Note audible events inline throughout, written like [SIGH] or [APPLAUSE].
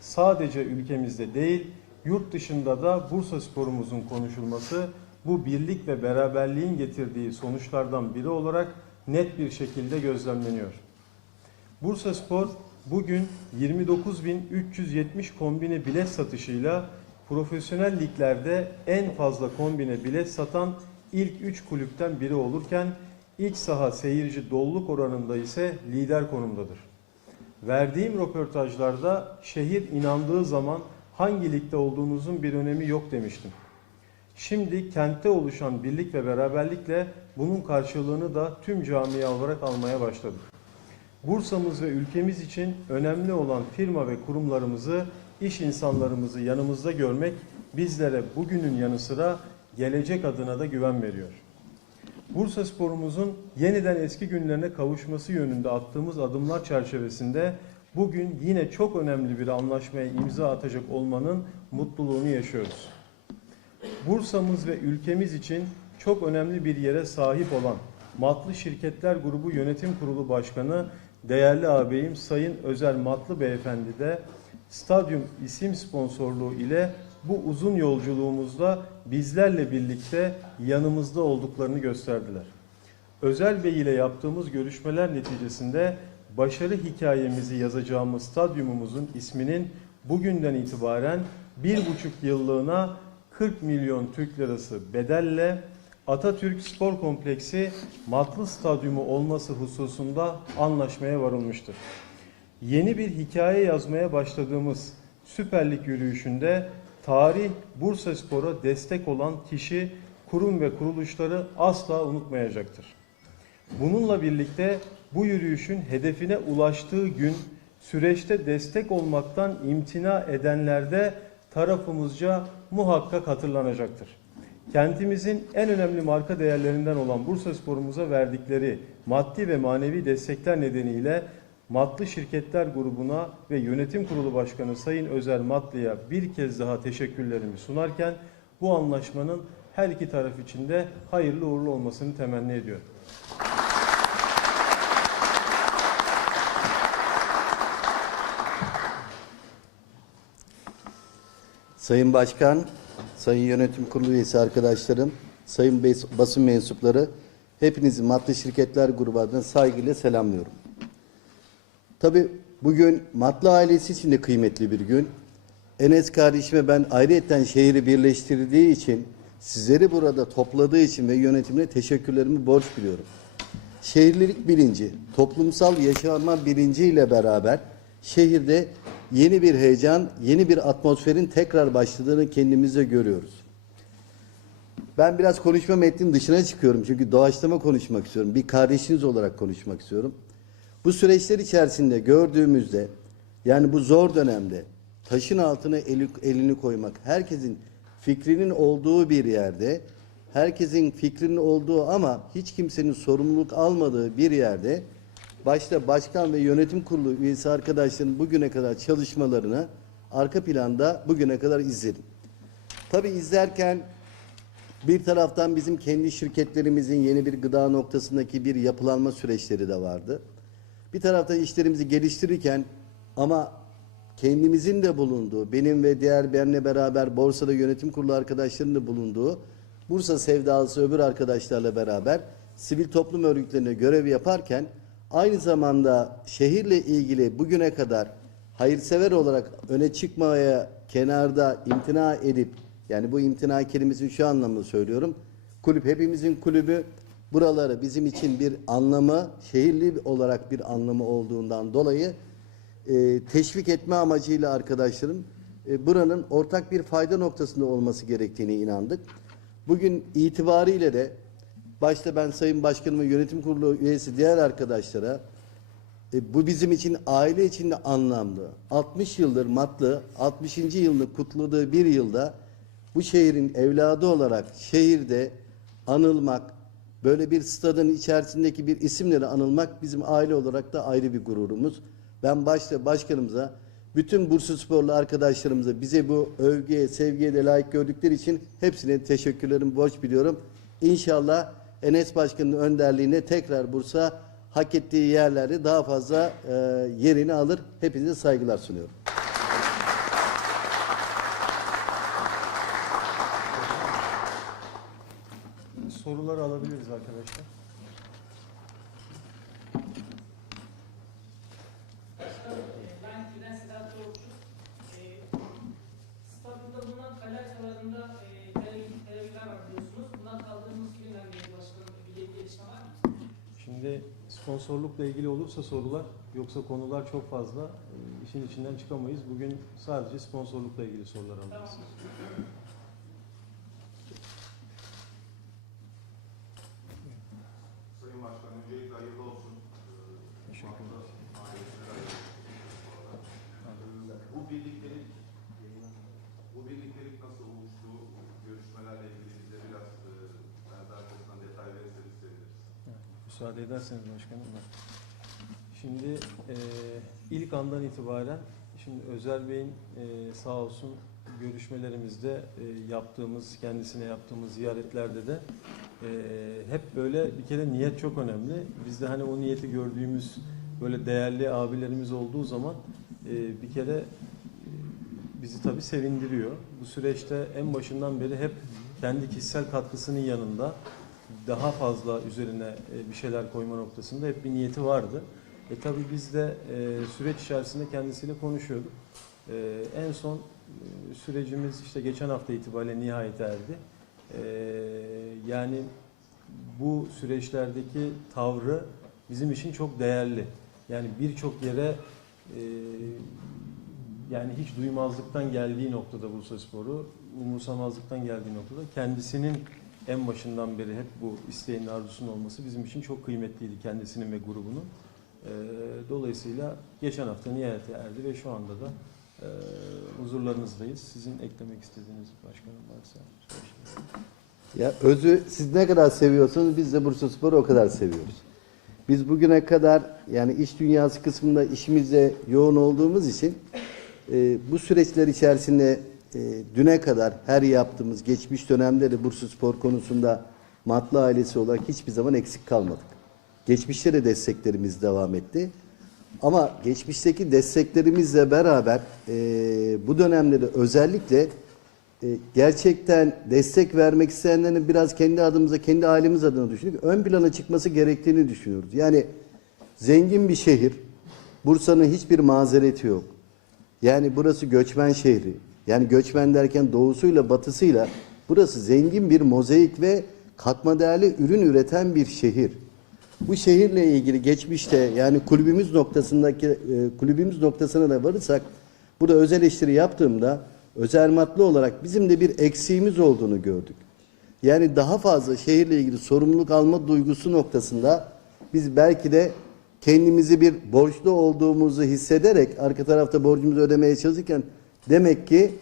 sadece ülkemizde değil, yurt dışında da Bursa sporumuzun konuşulması bu birlik ve beraberliğin getirdiği sonuçlardan biri olarak net bir şekilde gözlemleniyor. Bursa Spor bugün 29.370 kombine bilet satışıyla profesyonel liglerde en fazla kombine bilet satan ilk 3 kulüpten biri olurken iç saha seyirci doluluk oranında ise lider konumdadır. Verdiğim röportajlarda şehir inandığı zaman hangi ligde olduğunuzun bir önemi yok demiştim. Şimdi kentte oluşan birlik ve beraberlikle bunun karşılığını da tüm camia olarak almaya başladık. Bursa'mız ve ülkemiz için önemli olan firma ve kurumlarımızı, iş insanlarımızı yanımızda görmek bizlere bugünün yanı sıra gelecek adına da güven veriyor. Bursa sporumuzun yeniden eski günlerine kavuşması yönünde attığımız adımlar çerçevesinde bugün yine çok önemli bir anlaşmaya imza atacak olmanın mutluluğunu yaşıyoruz. Bursa'mız ve ülkemiz için çok önemli bir yere sahip olan Matlı Şirketler Grubu Yönetim Kurulu Başkanı değerli ağabeyim Sayın Özer Matlı Beyefendi de stadyum isim sponsorluğu ile bu uzun yolculuğumuzda bizlerle birlikte yanımızda olduklarını gösterdiler. Özel Bey ile yaptığımız görüşmeler neticesinde başarı hikayemizi yazacağımız stadyumumuzun isminin bugünden itibaren bir buçuk yıllığına 40 milyon Türk lirası bedelle Atatürk Spor Kompleksi Matlı Stadyumu olması hususunda anlaşmaya varılmıştır. Yeni bir hikaye yazmaya başladığımız Süper Lig yürüyüşünde tarih Bursa Spor'a destek olan kişi, kurum ve kuruluşları asla unutmayacaktır. Bununla birlikte bu yürüyüşün hedefine ulaştığı gün süreçte destek olmaktan imtina edenler de tarafımızca muhakkak hatırlanacaktır. Kentimizin en önemli marka değerlerinden olan Bursa Spor'umuza verdikleri maddi ve manevi destekler nedeniyle Matlı Şirketler Grubu'na ve Yönetim Kurulu Başkanı Sayın Özer Matlı'ya bir kez daha teşekkürlerimi sunarken bu anlaşmanın her iki taraf için de hayırlı uğurlu olmasını temenni ediyorum. Sayın Başkan, Sayın Yönetim Kurulu üyesi arkadaşlarım, Sayın basın mensupları, hepinizi Matlı Şirketler Grubu adına saygıyla selamlıyorum. Tabii bugün Matlı ailesi için de kıymetli bir gün. Enes kardeşime ben ayrıyeten şehri birleştirdiği için, sizleri burada topladığı için ve yönetimine teşekkürlerimi borç biliyorum. Şehirlilik bilinci, toplumsal yaşama bilinciyle beraber şehirde yeni bir heyecan, yeni bir atmosferin tekrar başladığını kendimizde görüyoruz. Ben biraz konuşma metnin dışına çıkıyorum çünkü doğaçlama konuşmak istiyorum. Bir kardeşiniz olarak konuşmak istiyorum. Bu süreçler içerisinde gördüğümüzde yani bu zor dönemde taşın altına eli- elini koymak, herkesin fikrinin olduğu bir yerde, herkesin fikrinin olduğu ama hiç kimsenin sorumluluk almadığı bir yerde başta başkan ve yönetim kurulu üyesi arkadaşların bugüne kadar çalışmalarını arka planda bugüne kadar izledim. Tabii izlerken bir taraftan bizim kendi şirketlerimizin yeni bir gıda noktasındaki bir yapılanma süreçleri de vardı. Bir taraftan işlerimizi geliştirirken ama kendimizin de bulunduğu, benim ve diğer benimle beraber borsada yönetim kurulu arkadaşlarının da bulunduğu Bursa sevdalısı öbür arkadaşlarla beraber sivil toplum örgütlerine görev yaparken aynı zamanda şehirle ilgili bugüne kadar hayırsever olarak öne çıkmaya kenarda imtina edip yani bu imtina kelimesini şu anlamda söylüyorum. Kulüp hepimizin kulübü. Buraları bizim için bir anlamı, şehirli olarak bir anlamı olduğundan dolayı e, teşvik etme amacıyla arkadaşlarım e, buranın ortak bir fayda noktasında olması gerektiğine inandık. Bugün itibariyle de başta ben Sayın Başkanım ve Yönetim Kurulu üyesi diğer arkadaşlara e, bu bizim için aile için de anlamlı. 60 yıldır Matlı 60. yılını kutladığı bir yılda bu şehrin evladı olarak şehirde anılmak, böyle bir stadın içerisindeki bir isimleri anılmak bizim aile olarak da ayrı bir gururumuz. Ben başta başkanımıza, bütün Bursa Sporlu arkadaşlarımıza bize bu övgüye, sevgiye de layık gördükleri için hepsine teşekkürlerimi borç biliyorum. İnşallah Enes Başkan'ın önderliğine tekrar Bursa hak ettiği yerlerde daha fazla e, yerini alır. Hepinize saygılar sunuyorum. soruları alabiliriz arkadaşlar. Başkanım, e, ben Gülen Sedat Doğrucu. E, Stadyumda bulunan kale arkalarında e, televiz- televizyonlar var biliyorsunuz. Bundan kaldığımız günden beri başkanım bir gelişme var mı? Şimdi sponsorlukla ilgili olursa sorular yoksa konular çok fazla e, işin içinden çıkamayız. Bugün sadece sponsorlukla ilgili sorular alacağız. Tamam. Sayın Başkan, öncelikle hayırlı olsun. Ee, Teşekkür ederim. ailesine hayırlı olsun. Ee, Bu birliktelik, bu birliktelik nasıl oluştu? Görüşmelerle ilgili bize biraz e, ben arkasından detay verirseniz seviniriz. Müsaade ederseniz başkanım. Şimdi e, ilk andan itibaren şimdi Özer Bey'in e, sağ olsun görüşmelerimizde e, yaptığımız, kendisine yaptığımız ziyaretlerde de e, hep böyle bir kere niyet çok önemli. Biz de hani o niyeti gördüğümüz böyle değerli abilerimiz olduğu zaman e, bir kere e, bizi tabii sevindiriyor. Bu süreçte en başından beri hep kendi kişisel katkısının yanında daha fazla üzerine e, bir şeyler koyma noktasında hep bir niyeti vardı. E tabii biz de e, süreç içerisinde kendisiyle konuşuyorduk. E, en son sürecimiz işte geçen hafta itibariyle nihayete erdi. Yani bu süreçlerdeki tavrı bizim için çok değerli. Yani birçok yere yani hiç duymazlıktan geldiği noktada Bursa Sporu, umursamazlıktan geldiği noktada kendisinin en başından beri hep bu isteğin arzusunun olması bizim için çok kıymetliydi kendisinin ve grubunun. Ee, dolayısıyla geçen hafta nihayete erdi ve şu anda da e, huzurlarınızdayız. Sizin eklemek istediğiniz başkanım varsa. Ya özü siz ne kadar seviyorsanız biz de Bursa Spor'u o kadar seviyoruz. Biz bugüne kadar yani iş dünyası kısmında işimizde yoğun olduğumuz için e, bu süreçler içerisinde e, düne kadar her yaptığımız geçmiş dönemde de Bursa Spor konusunda Matlı ailesi olarak hiçbir zaman eksik kalmadık. Geçmişte de desteklerimiz devam etti. Ama geçmişteki desteklerimizle beraber e, bu dönemde de özellikle e, gerçekten destek vermek isteyenlerin biraz kendi adımıza, kendi ailemiz adına düşündük. Ön plana çıkması gerektiğini düşünüyoruz. Yani zengin bir şehir. Bursa'nın hiçbir mazereti yok. Yani burası göçmen şehri. Yani göçmen derken doğusuyla batısıyla burası zengin bir mozaik ve katma değerli ürün üreten bir şehir. Bu şehirle ilgili geçmişte yani kulübümüz noktasındaki e, kulübümüz noktasına da varırsak burada öz eleştiri yaptığımda özel madde olarak bizim de bir eksiğimiz olduğunu gördük. Yani daha fazla şehirle ilgili sorumluluk alma duygusu noktasında biz belki de kendimizi bir borçlu olduğumuzu hissederek arka tarafta borcumuzu ödemeye çalışırken demek ki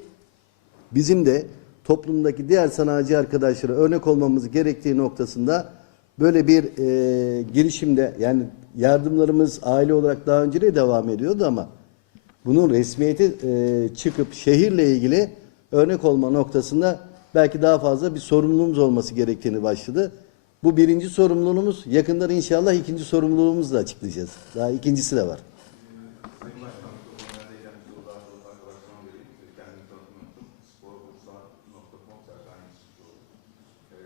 bizim de toplumdaki diğer sanayici arkadaşlara örnek olmamız gerektiği noktasında böyle bir e, girişimde yani yardımlarımız aile olarak daha önce de devam ediyordu ama bunun resmiyeti e, çıkıp şehirle ilgili örnek olma noktasında belki daha fazla bir sorumluluğumuz olması gerektiğini başladı. Bu birinci sorumluluğumuz. Yakında da inşallah ikinci sorumluluğumuzu da açıklayacağız. Daha ikincisi de var. Sayın Başkan, mikrofonlardayken bir soru daha sorup arkadaşlarıma vereyim. Ee, Kendimi tanıtmayı unuttum. Sporbursa.com serkan yetiştirici oldu. Ee,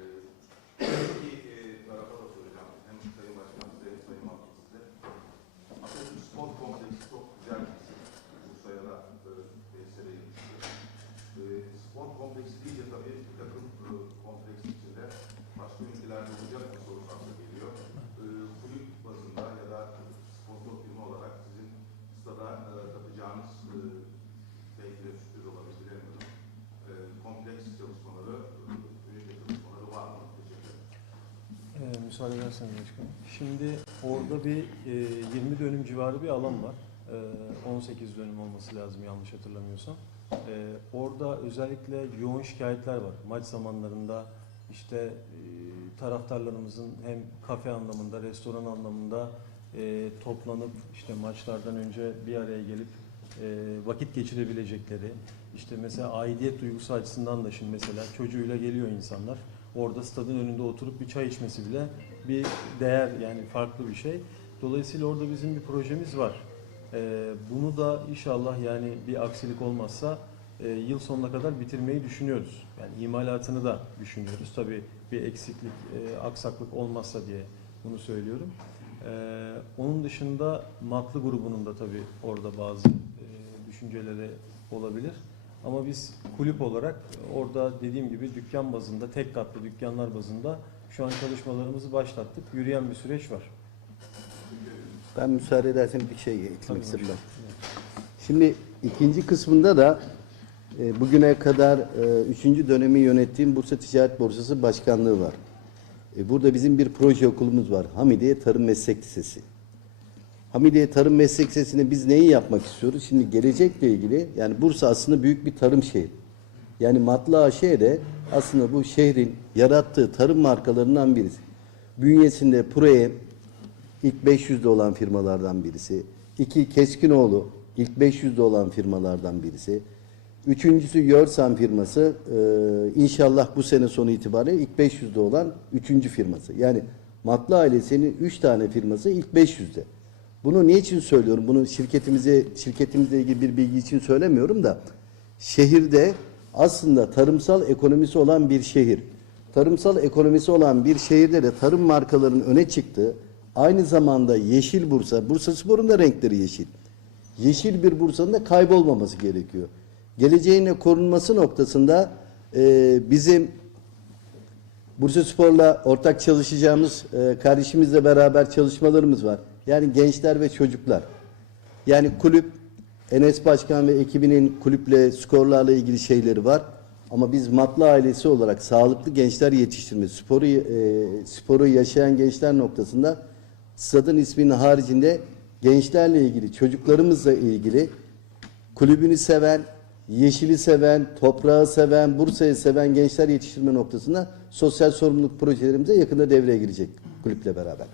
iki e, tarafa da soracağım. Hem Sayın Başkan size hem Sayın Mahmut size. Atatürk Spor Kompleksi çok güzel bir isim. Bursa'ya da e, tesire ilişkili. E, spor kompleksi deyince tabii bir takım e, kompleks içinde başka ülkelerde olacak mı sorusu akla geliyor. E, kulüp bazında ya da sponsor firma olarak sizin stada e, katacağınız e, belki de sürpriz olabilir bilemiyorum. E, kompleks çalışmaları, e, ünite çalışmaları var mı? Teşekkür ederim. Ee, müsaade ederseniz başkanım. Şimdi orada bir e, 20 dönüm civarı bir alan var. Ee, 18 dönüm olması lazım yanlış hatırlamıyorsam. Ee, orada özellikle yoğun şikayetler var. Maç zamanlarında işte e, taraftarlarımızın hem kafe anlamında, restoran anlamında e, toplanıp işte maçlardan önce bir araya gelip e, vakit geçirebilecekleri, işte mesela aidiyet duygusu açısından da şimdi mesela çocuğuyla geliyor insanlar. Orada stadın önünde oturup bir çay içmesi bile bir değer yani farklı bir şey. Dolayısıyla orada bizim bir projemiz var. Ee, bunu da inşallah yani bir aksilik olmazsa e, yıl sonuna kadar bitirmeyi düşünüyoruz. Yani imalatını da düşünüyoruz. Tabii bir eksiklik, e, aksaklık olmazsa diye bunu söylüyorum. E, onun dışında Matlı grubunun da tabii orada bazı e, düşünceleri olabilir. Ama biz kulüp olarak orada dediğim gibi dükkan bazında, tek katlı dükkanlar bazında şu an çalışmalarımızı başlattık. Yürüyen bir süreç var. Ben müsaade edersen bir şey eklemek isterim ben. Şimdi ikinci kısmında da e, bugüne kadar e, üçüncü dönemi yönettiğim Bursa Ticaret Borsası Başkanlığı var. E, burada bizim bir proje okulumuz var. Hamidiye Tarım Meslek Lisesi. Hamidiye Tarım Meslek Lisesi'nde biz neyi yapmak istiyoruz? Şimdi gelecekle ilgili yani Bursa aslında büyük bir tarım şehri. Yani Matla AŞ de aslında bu şehrin yarattığı tarım markalarından birisi. Bünyesinde Proe ilk 500'de olan firmalardan birisi. İki Keskinoğlu ilk 500'de olan firmalardan birisi. Üçüncüsü Yorsan firması e, inşallah bu sene sonu itibariyle ilk 500'de olan üçüncü firması. Yani Matla ailesinin üç tane firması ilk 500'de. Bunu niçin söylüyorum? Bunu şirketimize şirketimizle ilgili bir bilgi için söylemiyorum da şehirde aslında tarımsal ekonomisi olan bir şehir. Tarımsal ekonomisi olan bir şehirde de tarım markalarının öne çıktığı aynı zamanda yeşil Bursa, Bursa Spor'un da renkleri yeşil. Yeşil bir Bursa'nın da kaybolmaması gerekiyor. Geleceğine korunması noktasında e, bizim Bursa Spor'la ortak çalışacağımız e, kardeşimizle beraber çalışmalarımız var. Yani gençler ve çocuklar. Yani kulüp, Enes Başkan ve ekibinin kulüple, skorlarla ilgili şeyleri var. Ama biz Matla ailesi olarak sağlıklı gençler yetiştirme, sporu, e, sporu yaşayan gençler noktasında stadın isminin haricinde gençlerle ilgili, çocuklarımızla ilgili kulübünü seven, yeşili seven, toprağı seven, Bursa'yı seven gençler yetiştirme noktasında sosyal sorumluluk projelerimize yakında devreye girecek kulüple beraber.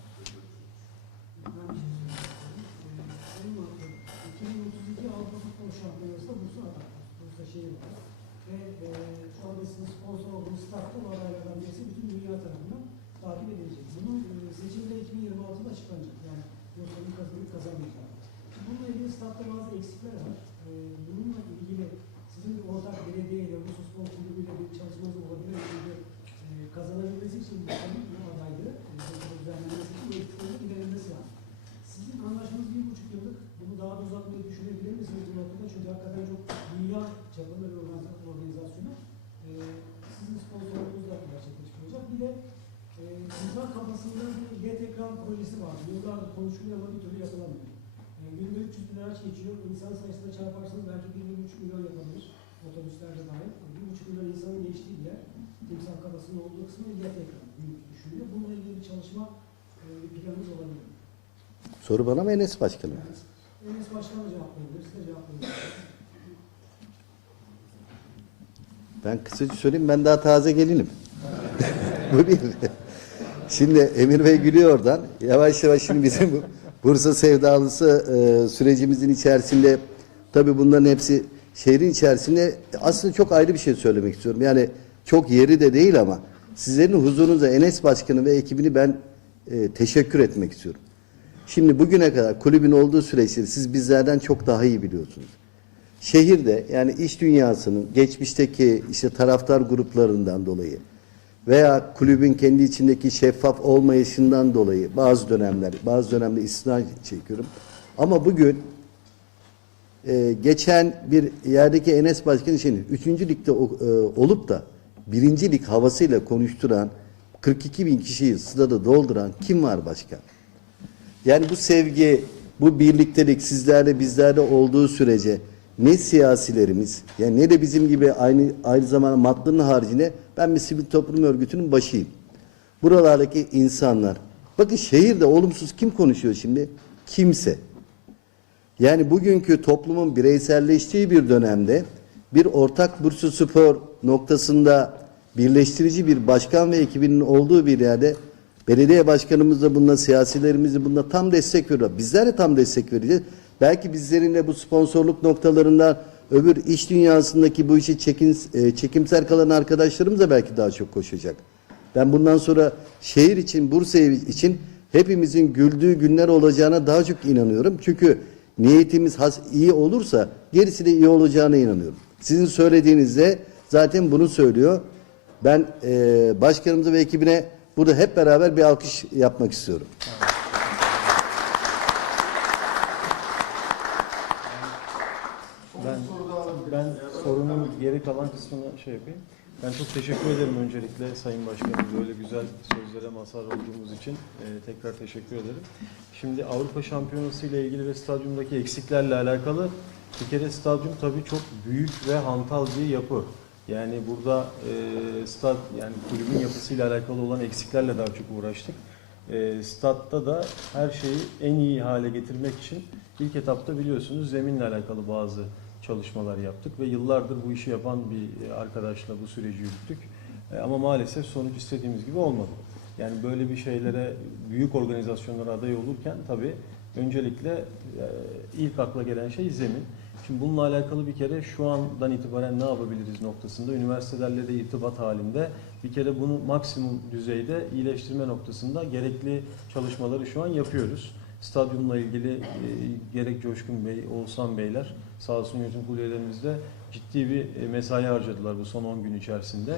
Sayın Bakanım, 2032 Avrupa Futbol Şampiyonası'nda Bursa aday. Bursa şehir olarak. Ve e, şu anda sizin sponsor olduğunuz startta bu adaylardan birisi bütün dünya tarafından takip edilecek. Bunun e, seçimde 2026'da açıklanacak. Yani Bursa'nın kazanıp kazanmayacağı. Bununla ilgili startta bazı eksikler var. E, bununla ilgili sizin bir ortak belediyeyle, Bursa Spor Kulübü'yle bir çalışmanız olabilir mi? Çünkü e, kazanabilmesi için Bursa'nın bu adaylığı, e, Bursa'da düzenlenmesi için bu eksiklerin giderilmesi lazım. Sizin anlaşmanız bir buçuk yıllık. Bunu daha da uzatmayı düşünebilir misiniz bu noktada? Çünkü hakikaten çok dünya çapında bir organiza- organizasyonu. Ee, sizin sponsorluğunuzla gerçekleştirilecek. Bir de e, imza kafasında bir yet ekran projesi var. Yıllardır konuşuluyor ama bir türlü yapılamıyor. E, günde 300 bin araç geçiyor. İnsan sayısına çarparsanız belki 1,5 milyon yapabilir. Otobüslerde dahil. 1,5 milyon insanın geçtiği yer. Timsah kafasının olduğu kısmı yet ekran. Büyük düşünülüyor. Bununla ilgili bir çalışma e, bir planınız olabilir. Soru bana mı Enes Başkanım? Enes Başkan da cevaplayabilir, siz de cevaplayabilirsiniz. Ben kısaca söyleyeyim ben daha taze gelinim. [LAUGHS] bu bir. Şimdi Emir Bey gülüyor oradan. Yavaş yavaş şimdi bizim bu [LAUGHS] Bursa sevdalısı e, sürecimizin içerisinde tabii bunların hepsi şehrin içerisinde aslında çok ayrı bir şey söylemek istiyorum. Yani çok yeri de değil ama sizlerin huzurunuza Enes Başkanı ve ekibini ben e, teşekkür etmek istiyorum. Şimdi bugüne kadar kulübün olduğu süreçleri siz bizlerden çok daha iyi biliyorsunuz. Şehirde yani iş dünyasının geçmişteki işte taraftar gruplarından dolayı veya kulübün kendi içindeki şeffaf olmayışından dolayı bazı dönemler, bazı dönemde istisna çekiyorum. Ama bugün e, geçen bir yerdeki Enes Başkan şimdi 3. ligde e, olup da birinci lig havasıyla konuşturan 42 bin kişiyi stada dolduran kim var başkan? Yani bu sevgi, bu birliktelik sizlerle bizlerde olduğu sürece ne siyasilerimiz yani ne de bizim gibi aynı aynı zamanda maddının haricinde ben bir sivil toplum örgütünün başıyım. Buralardaki insanlar bakın şehirde olumsuz kim konuşuyor şimdi? Kimse. Yani bugünkü toplumun bireyselleştiği bir dönemde bir ortak Bursa Spor noktasında birleştirici bir başkan ve ekibinin olduğu bir yerde belediye başkanımız da bununla siyasilerimiz de bununla tam destek veriyor. Bizler de tam destek vereceğiz. Belki bizlerin de bu sponsorluk noktalarında öbür iş dünyasındaki bu işi çekin, e, çekimser kalan arkadaşlarımız da belki daha çok koşacak. Ben bundan sonra şehir için, Bursa için hepimizin güldüğü günler olacağına daha çok inanıyorum. Çünkü niyetimiz has, iyi olursa gerisi de iyi olacağına inanıyorum. Sizin söylediğinizde zaten bunu söylüyor. Ben e, başkanımıza ve ekibine burada hep beraber bir alkış yapmak istiyorum. Ben, ben sorunun geri kalan kısmını şey yapayım. Ben çok teşekkür ederim öncelikle Sayın Başkanım böyle güzel sözlere mazhar olduğumuz için Ee, tekrar teşekkür ederim. Şimdi Avrupa Şampiyonası ile ilgili ve stadyumdaki eksiklerle alakalı bir kere stadyum tabii çok büyük ve hantal bir yapı. Yani burada e, stad yani kulübün yapısıyla alakalı olan eksiklerle daha çok uğraştık. E, statta da her şeyi en iyi hale getirmek için ilk etapta biliyorsunuz zeminle alakalı bazı çalışmalar yaptık ve yıllardır bu işi yapan bir arkadaşla bu süreci yürüttük. E, Ama maalesef sonuç istediğimiz gibi olmadı. Yani böyle bir şeylere büyük organizasyonlara aday olurken tabii öncelikle e, ilk akla gelen şey zemin. Şimdi bununla alakalı bir kere şu andan itibaren ne yapabiliriz noktasında üniversitelerle de irtibat halinde bir kere bunu maksimum düzeyde iyileştirme noktasında gerekli çalışmaları şu an yapıyoruz. Stadyumla ilgili e, gerek Coşkun Bey, Oğuzhan Beyler sağ olsun yönetim kurulu ciddi bir e, mesai harcadılar bu son 10 gün içerisinde.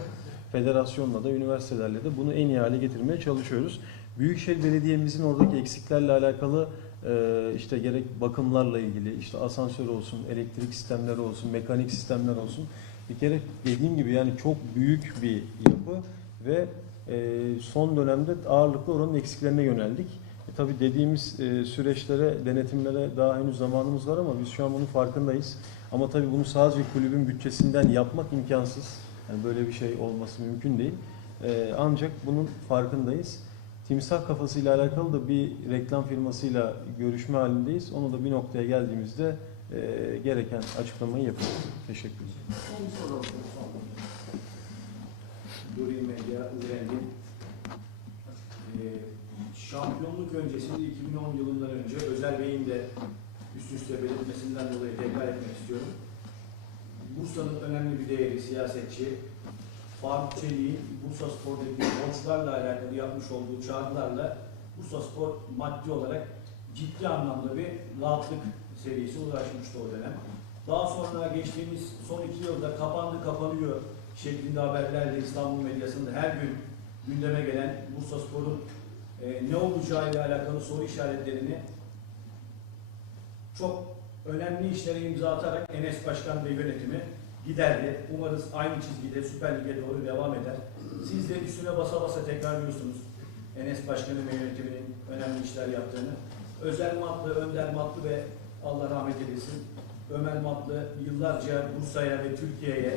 Federasyonla da üniversitelerle de bunu en iyi hale getirmeye çalışıyoruz. Büyükşehir Belediye'mizin oradaki eksiklerle alakalı e, işte gerek bakımlarla ilgili işte asansör olsun, elektrik sistemleri olsun, mekanik sistemler olsun. Bir kere dediğim gibi yani çok büyük bir yapı ve e, son dönemde ağırlıklı oranın eksiklerine yöneldik. E, tabii dediğimiz e, süreçlere, denetimlere daha henüz zamanımız var ama biz şu an bunun farkındayız. Ama tabii bunu sadece kulübün bütçesinden yapmak imkansız. Yani böyle bir şey olması mümkün değil. E, ancak bunun farkındayız. Timsah kafasıyla alakalı da bir reklam firmasıyla görüşme halindeyiz. Onu da bir noktaya geldiğimizde e, gereken açıklamayı yapacağız. Teşekkür ederim. Duri Medya. Ee, şampiyonluk öncesinde 2010 yılından önce Özel Bey'in de üst üste belirtmesinden dolayı tekrar etmek istiyorum. Bursa'nın önemli bir değeri siyasetçi Faruk Çelik'in Bursa Spor'daki borçlarla alakalı yapmış olduğu çağrılarla Bursa Spor maddi olarak ciddi anlamda bir rahatlık seviyesi ulaşmıştı o dönem. Daha sonra geçtiğimiz son iki yılda kapandı kapanıyor şeklinde haberlerle İstanbul medyasında her gün gündeme gelen Bursa Spor'un e, ne olacağı ile alakalı soru işaretlerini çok önemli işlere imza atarak Enes Başkan ve yönetimi giderdi. Umarız aynı çizgide Süper Lig'e doğru devam eder. Siz de üstüne basa basa tekrarlıyorsunuz Enes Başkanı ve yönetiminin önemli işler yaptığını. Özel Matlı, Önder Matlı ve Allah rahmet eylesin Ömer Matlı yıllarca Bursa'ya ve Türkiye'ye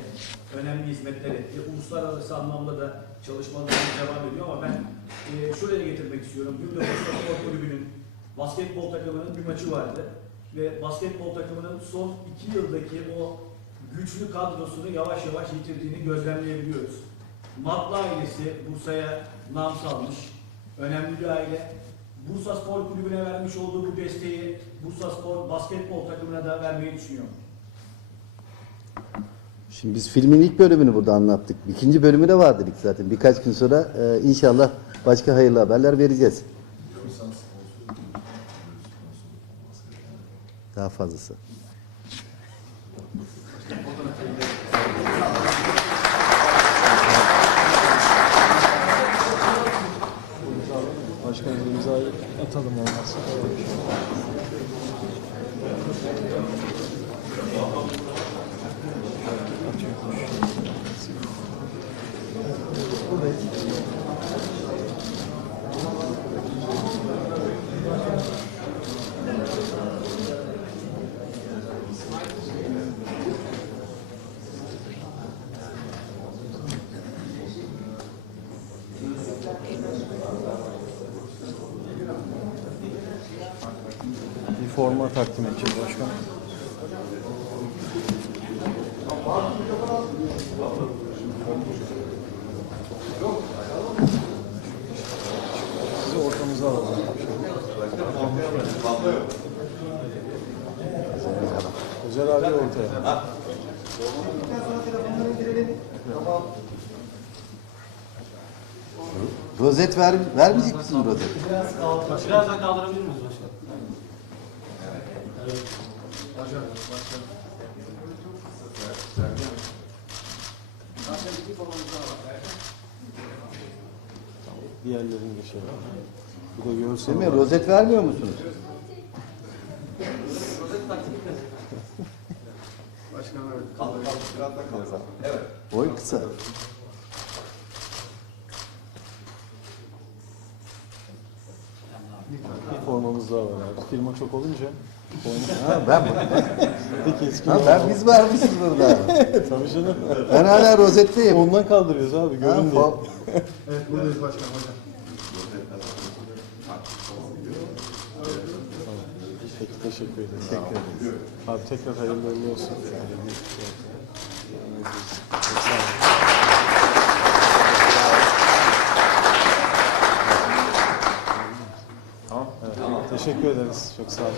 önemli hizmetler etti. Uluslararası anlamda da çalışmalarına devam ediyor ama ben e, şuraya getirmek istiyorum. Dün de Kulübü'nün basketbol takımının bir maçı vardı. Ve basketbol takımının son iki yıldaki o güçlü kadrosunu yavaş yavaş yitirdiğini gözlemleyebiliyoruz. Matlı ailesi Bursa'ya nam salmış. Önemli bir aile. Bursa Spor Kulübü'ne vermiş olduğu bu desteği Bursa Spor basketbol takımına da vermeyi düşünüyor. Şimdi biz filmin ilk bölümünü burada anlattık. İkinci bölümü de var dedik zaten. Birkaç gün sonra e, inşallah başka hayırlı haberler vereceğiz. Daha fazlası. Başkanım imzayı atalım olmazsa. Bir forma takdim edeceğiz başkanım. Sizi ortamıza alalım. Özel abi ortaya. Rozet ver, vermeyecek misin rozet? Biraz daha kaldırabilir miyiz başkanım? Diğerlerini de şey var. Bu da görsel Değil mi? Rozet vermiyor musunuz? Boy kısa. Bir formamız daha var abi. Firma çok olunca. Ha, ben, Peki eski ha, ben biz varmışız burada. [LAUGHS] Tabii canım. Ben hala rozetteyim. Ondan kaldırıyoruz abi. Ha, Görün diye. fa- Peki teşekkür ederim. Teşekkür ederim. Abi tekrar hayırlı uğurlu olsun. Tamam. Evet. Teşekkür ederiz. Çok sağ olun.